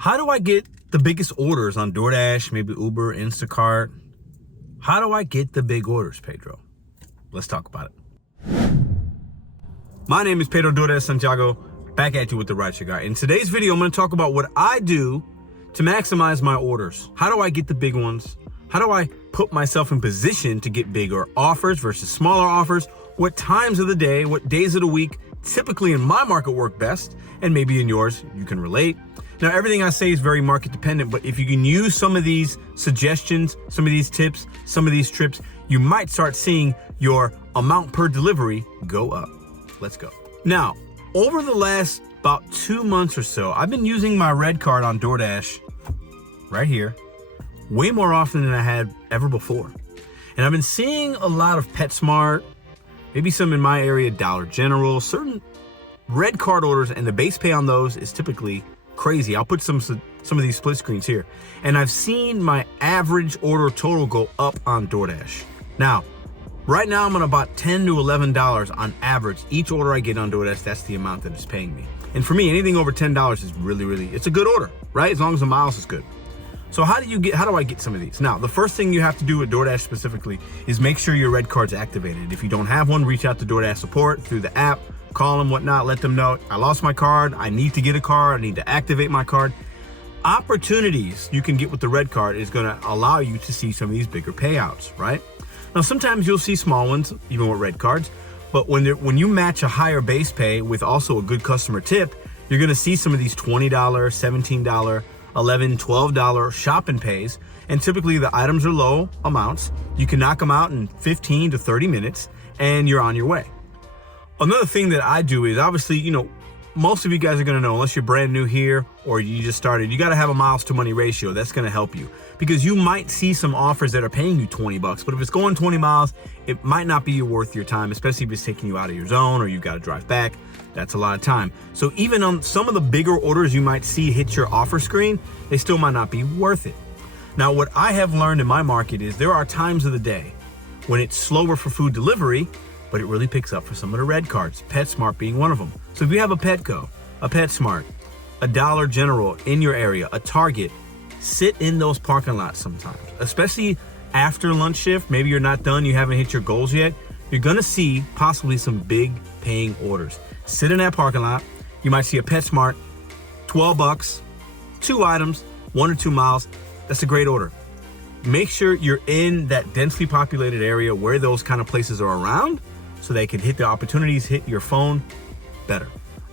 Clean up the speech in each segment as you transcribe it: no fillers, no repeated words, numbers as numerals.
How do I get the biggest orders on DoorDash, maybe Uber, Instacart? How do I get the big orders, Pedro? Let's talk about it. My name is Pedro DoorDash Santiago, back at you with the RideShare Guy. In today's video, I'm going to talk about what I do to maximize my orders. How do I get the big ones? How do I put myself in position to get bigger offers versus smaller offers? What times of the day, what days of the week typically in my market work best, and maybe in yours you can relate. Now, everything I say is very market dependent, but if you can use some of these suggestions, some of these tips, some of these trips, you might start seeing your amount per delivery go up. Let's go. Now, over the last about 2 months or so, I've been using my red card on DoorDash right here way more often than I had ever before. And I've been seeing a lot of PetSmart, maybe some in my area, Dollar General, certain red card orders, and the base pay on those is typically crazy. I'll put some of these split screens here. And I've seen my average order total go up on DoorDash. Now, right now I'm on about $10 to $11 on average. Each order I get on DoorDash, that's the amount that it's paying me. And for me, anything over $10 is really, it's a good order, right? As long as the miles is good. So how do I get some of these? Now, the first thing you have to do with DoorDash specifically is make sure your red card's activated. If you don't have one, reach out to DoorDash support through the app, call them, whatnot, let them know, I lost my card, I need to get a card, I need to activate my card. Opportunities you can get with the red card is gonna allow you to see some of these bigger payouts, right? Now, sometimes you'll see small ones, even with red cards, but when you match a higher base pay with also a good customer tip, you're gonna see some of these $20, $17, $11, $12 shopping pays, and typically the items are low amounts. You can knock them out in 15 to 30 minutes, and you're on your way. Another thing that I do is, obviously, most of you guys are gonna know, unless you're brand new here or you just started, you gotta have a miles to money ratio. That's gonna help you, because you might see some offers that are paying you 20 bucks, but if it's going 20 miles, it might not be worth your time, especially if it's taking you out of your zone or you gotta drive back. That's a lot of time. So even on some of the bigger orders you might see hit your offer screen, they still might not be worth it. Now, what I have learned in my market is there are times of the day when it's slower for food delivery, but it really picks up for some of the red cards, PetSmart being one of them. So if you have a Petco, a PetSmart, a Dollar General in your area, a Target, sit in those parking lots sometimes, especially after lunch shift. Maybe you're not done, you haven't hit your goals yet. You're gonna see possibly some big paying orders. Sit in that parking lot. You might see a PetSmart, 12 bucks, 2 items, 1 or 2 miles. That's a great order. Make sure you're in that densely populated area where those kind of places are around, so they can hit the opportunities, hit your phone better.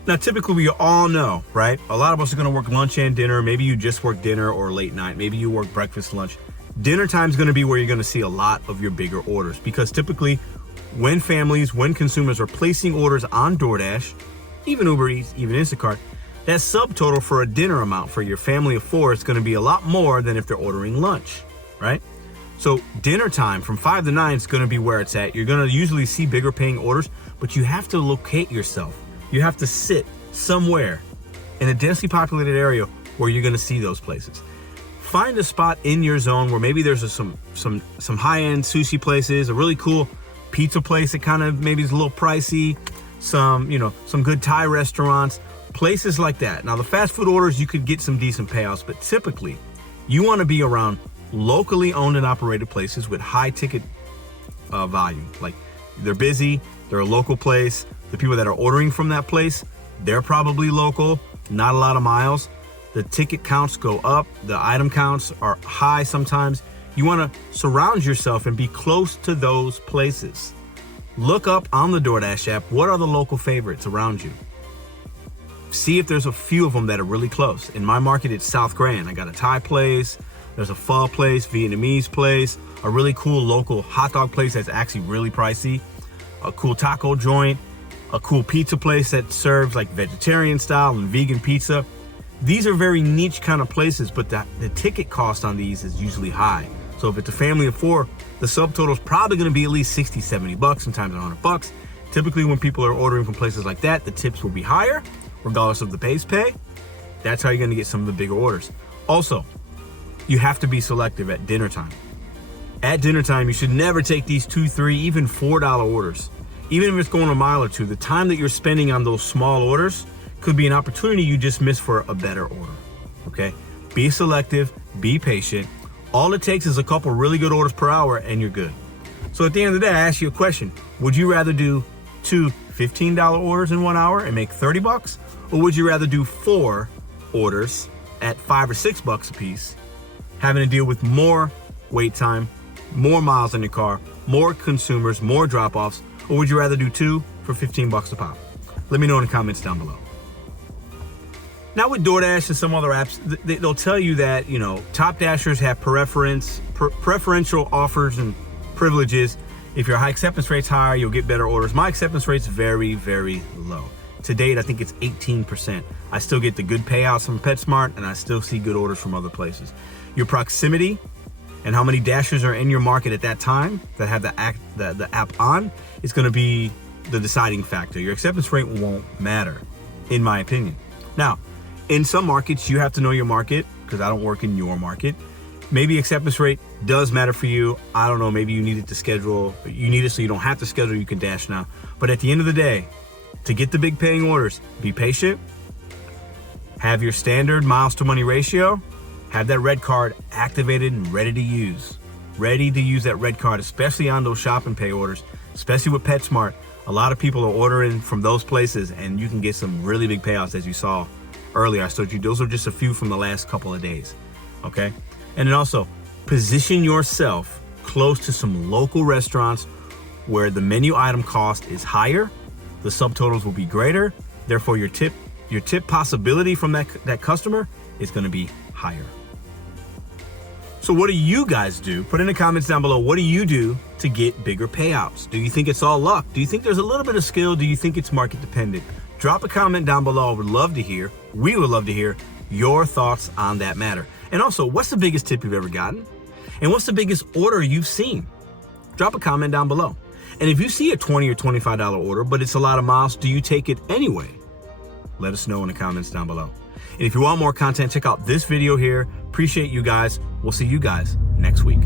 Now, typically we all know, right? A lot of us are gonna work lunch and dinner. Maybe you just work dinner or late night. Maybe you work breakfast, lunch. Dinner time is gonna be where you're gonna see a lot of your bigger orders, because typically when consumers are placing orders on DoorDash, even Uber Eats, even Instacart, that subtotal for a dinner amount for your family of 4 is gonna be a lot more than if they're ordering lunch, right? So dinner time from 5 to 9 is gonna be where it's at. You're gonna usually see bigger paying orders, but you have to locate yourself. You have to sit somewhere in a densely populated area where you're gonna see those places. Find a spot in your zone where maybe there's some high-end sushi places, a really cool pizza place that kind of maybe is a little pricey, some good Thai restaurants, places like that. Now, the fast food orders, you could get some decent payouts, but typically you wanna be around locally owned and operated places with high ticket volume. Like, they're busy, they're a local place. The people that are ordering from that place, they're probably local, not a lot of miles. The ticket counts go up, the item counts are high sometimes. You wanna surround yourself and be close to those places. Look up on the DoorDash app, what are the local favorites around you? See if there's a few of them that are really close. In my market, it's South Grand. I got a Thai place, there's a pho place, Vietnamese place, a really cool local hot dog place that's actually really pricey, a cool taco joint, a cool pizza place that serves like vegetarian style and vegan pizza. These are very niche kind of places, but the ticket cost on these is usually high. So if it's a family of 4, the subtotal is probably gonna be at least 60, 70 bucks, sometimes 100 bucks. Typically when people are ordering from places like that, the tips will be higher, regardless of the base pay. That's how you're gonna get some of the bigger orders. Also, you have to be selective at dinner time. At dinner time, you should never take these $2, $3, even $4 orders. Even if it's going a mile or two, the time that you're spending on those small orders could be an opportunity you just missed for a better order. okay? Be selective, be patient. All it takes is a couple really good orders per hour and you're good. So at the end of the day, I ask you a question. Would you rather do 2 $15 orders in 1 hour and make $30? Or would you rather do 4 orders at $5 or $6 a piece, having to deal with more wait time, more miles in your car, more consumers, more drop-offs? Or would you rather do 2 for $15 a pop? Let me know in the comments down below. Now with DoorDash and some other apps, they'll tell you that, you know, top dashers have preferential offers and privileges. If your high acceptance rate's higher, you'll get better orders. My acceptance rate's very, very low. To date, I think it's 18%. I still get the good payouts from PetSmart, and I still see good orders from other places. Your proximity and how many dashers are in your market at that time that have the app on is going to be the deciding factor. Your acceptance rate won't matter, in my opinion. Now, in some markets, you have to know your market, because I don't work in your market. Maybe acceptance rate does matter for you. I don't know, maybe you need it to schedule. You need it so you don't have to schedule, you can dash now. But at the end of the day, to get the big paying orders, be patient, have your standard miles to money ratio, have that red card activated and ready to use. Ready to use that red card, especially on those shop and pay orders, especially with PetSmart. A lot of people are ordering from those places and you can get some really big payouts, as you saw earlier. I showed you, those are just a few from the last couple of days, okay? And then also, position yourself close to some local restaurants where the menu item cost is higher, the subtotals will be greater, therefore your tip possibility from that customer is gonna be higher. So what do you guys do? Put in the comments down below, what do you do to get bigger payouts? Do you think it's all luck? Do you think there's a little bit of skill? Do you think it's market dependent? Drop a comment down below. I would love to hear, we would love to hear your thoughts on that matter. And also, what's the biggest tip you've ever gotten? And what's the biggest order you've seen? Drop a comment down below. And if you see a $20 or $25 order, but it's a lot of miles, do you take it anyway? Let us know in the comments down below. And if you want more content, check out this video here. Appreciate you guys. We'll see you guys next week.